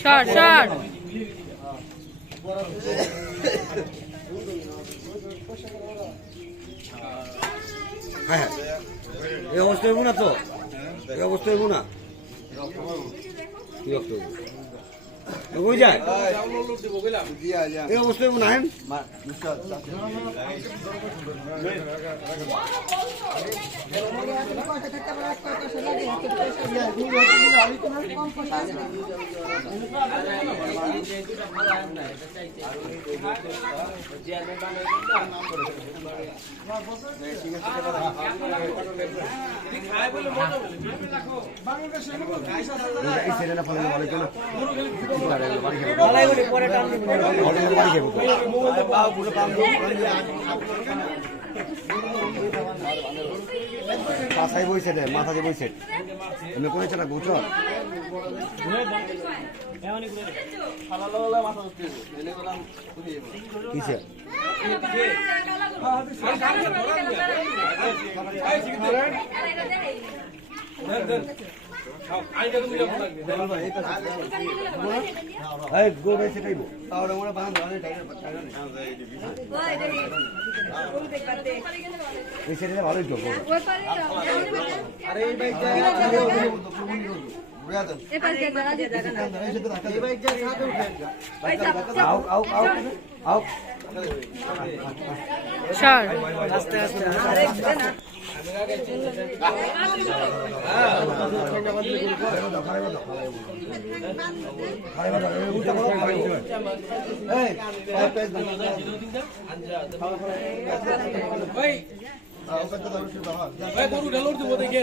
short short হ্যাঁ এই অবস্থা হইব না তো এই অবস্থা হইব না কি অবস্থা কই যায় এই অবস্থা হইব না হেন মাথায় বইছে রে মাথায় বইছে এমনি করেছে না গোচর কিসে ভালোই তো আস্তে আস্তে